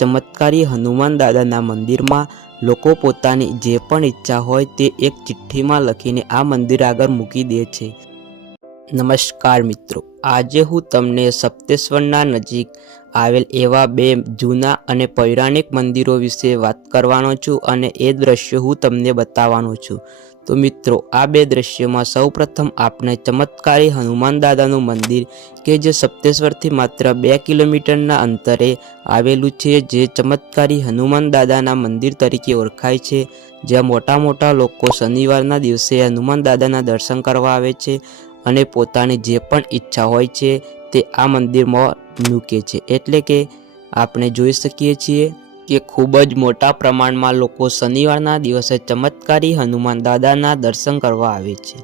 ચમત્કારી હનુમાન દાદાના મંદિરમાં લોકો પોતાની જે પણ ઈચ્છા હોય તે એક ચિઠ્ઠીમાં લખીને આ મંદિર આગળ મૂકી દે છે. નમસ્કાર મિત્રો, આજે હું તમને સપ્તેશ્વરના નજીક આવેલ એવા બે જૂના અને પૌરાણિક મંદિરો વિશે વાત કરવાનો છું અને એ દ્રશ્ય હું તમને બતાવવાનો છું. તો મિત્રો, આ બે દ્રશ્યોમાં સૌપ્રથમ આપણે ચમત્કારી હનુમાન દાદાનું મંદિર કે જે સપ્તેશ્વરથી માત્ર બે કિલોમીટરના અંતરે આવેલું છે, જે ચમત્કારી હનુમાન દાદાના મંદિર તરીકે ઓળખાય છે. જ્યાં મોટા મોટા લોકો શનિવારના દિવસે હનુમાન દાદાના દર્શન કરવા આવે છે અને પોતાની જે પણ ઈચ્છા હોય છે તે આ મંદિરમાં મૂકે છે. એટલે કે આપણે જોઈ શકીએ છીએ કે ખૂબ જ મોટા પ્રમાણમાં લોકો શનિવારના દિવસે ચમત્કારી હનુમાન દાદાના દર્શન કરવા આવે છે.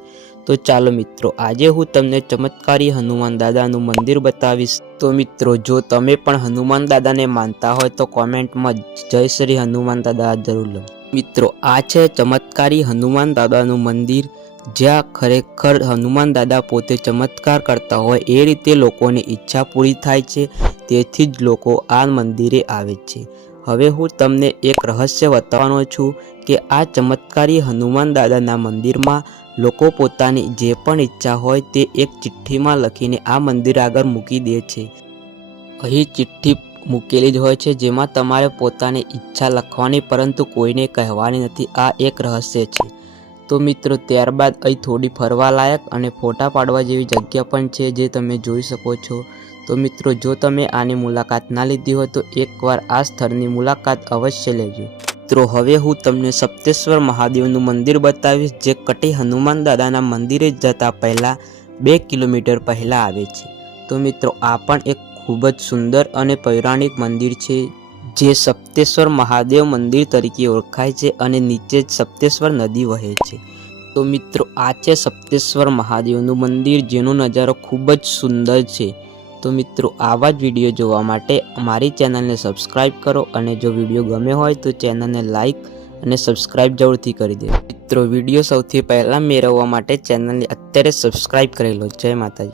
તો ચાલો મિત્રો, આજે હું તમને ચમત્કારી હનુમાન દાદાનું મંદિર બતાવીશ. તો મિત્રો, જો તમે પણ હનુમાન દાદાને માનતા હોય તો કોમેન્ટમાં જય શ્રી હનુમાન દાદા જરૂર લખો મિત્રો, આ છે ચમત્કારી હનુમાન દાદાનું મંદિર. જ્યાં ખરેખર હનુમાન દાદા પોતે ચમત્કાર કરતા હોય એ રીતે લોકોની ઈચ્છા પૂરી થાય છે. તેથી જ લોકો આ મંદિરે આવે છે. હવે હું તમને એક રહસ્ય બતાવવાનો છું કે આ ચમત્કારી હનુમાન દાદાના મંદિરમાં લોકો પોતાની જે પણ ઈચ્છા હોય તે એક ચિઠ્ઠીમાં લખીને આ મંદિર આગળ મૂકી દે છે. અહીં ચિઠ્ઠી મૂકેલી જ હોય છે, જેમાં તમારે પોતાની ઈચ્છા લખવાની, પરંતુ કોઈને કહેવાની નથી. આ એક રહસ્ય છે. તો મિત્રો, ત્યારબાદ અહીં થોડી ફરવા લાયક અને ફોટા પાડવા જેવી જગ્યા પણ છે જે તમે જોઈ શકો છો. તો મિત્રો, જો તમે આની મુલાકાત ના લીધી હોય તો એકવાર આ સ્થળની મુલાકાત અવશ્ય લેજો. મિત્રો, હવે હું તમને સપ્તેશ્વર મહાદેવનું મંદિર બતાવીશ, જે કટી હનુમાન દાદાના મંદિરે જતા પહેલાં બે કિલોમીટર પહેલાં આવે છે. તો મિત્રો, આ પણ એક ખૂબ જ સુંદર અને પૌરાણિક મંદિર છે. જે સપ્તેશ્વર મહાદેવ મંદિર તરીકે ઓળખાય છે અને નીચે જ સપ્તેશ્વર નદી વહે છે. તો મિત્રો, આ છે સપ્તેશ્વર મહાદેવનું મંદિર, જેનો નજારો ખૂબ જ સુંદર છે. તો મિત્રો, આવા જ વીડિયો જોવા માટે અમારી ચેનલને સબસ્ક્રાઈબ કરો અને જો વીડિયો ગમે હોય તો ચેનલને લાઈક અને સબસ્ક્રાઈબ જરૂરથી કરી દે મિત્રો, વીડિયો સૌથી પહેલાં મેળવવા માટે ચેનલને અત્યારે સબસ્ક્રાઈબ કરેલો. જય માતાજી.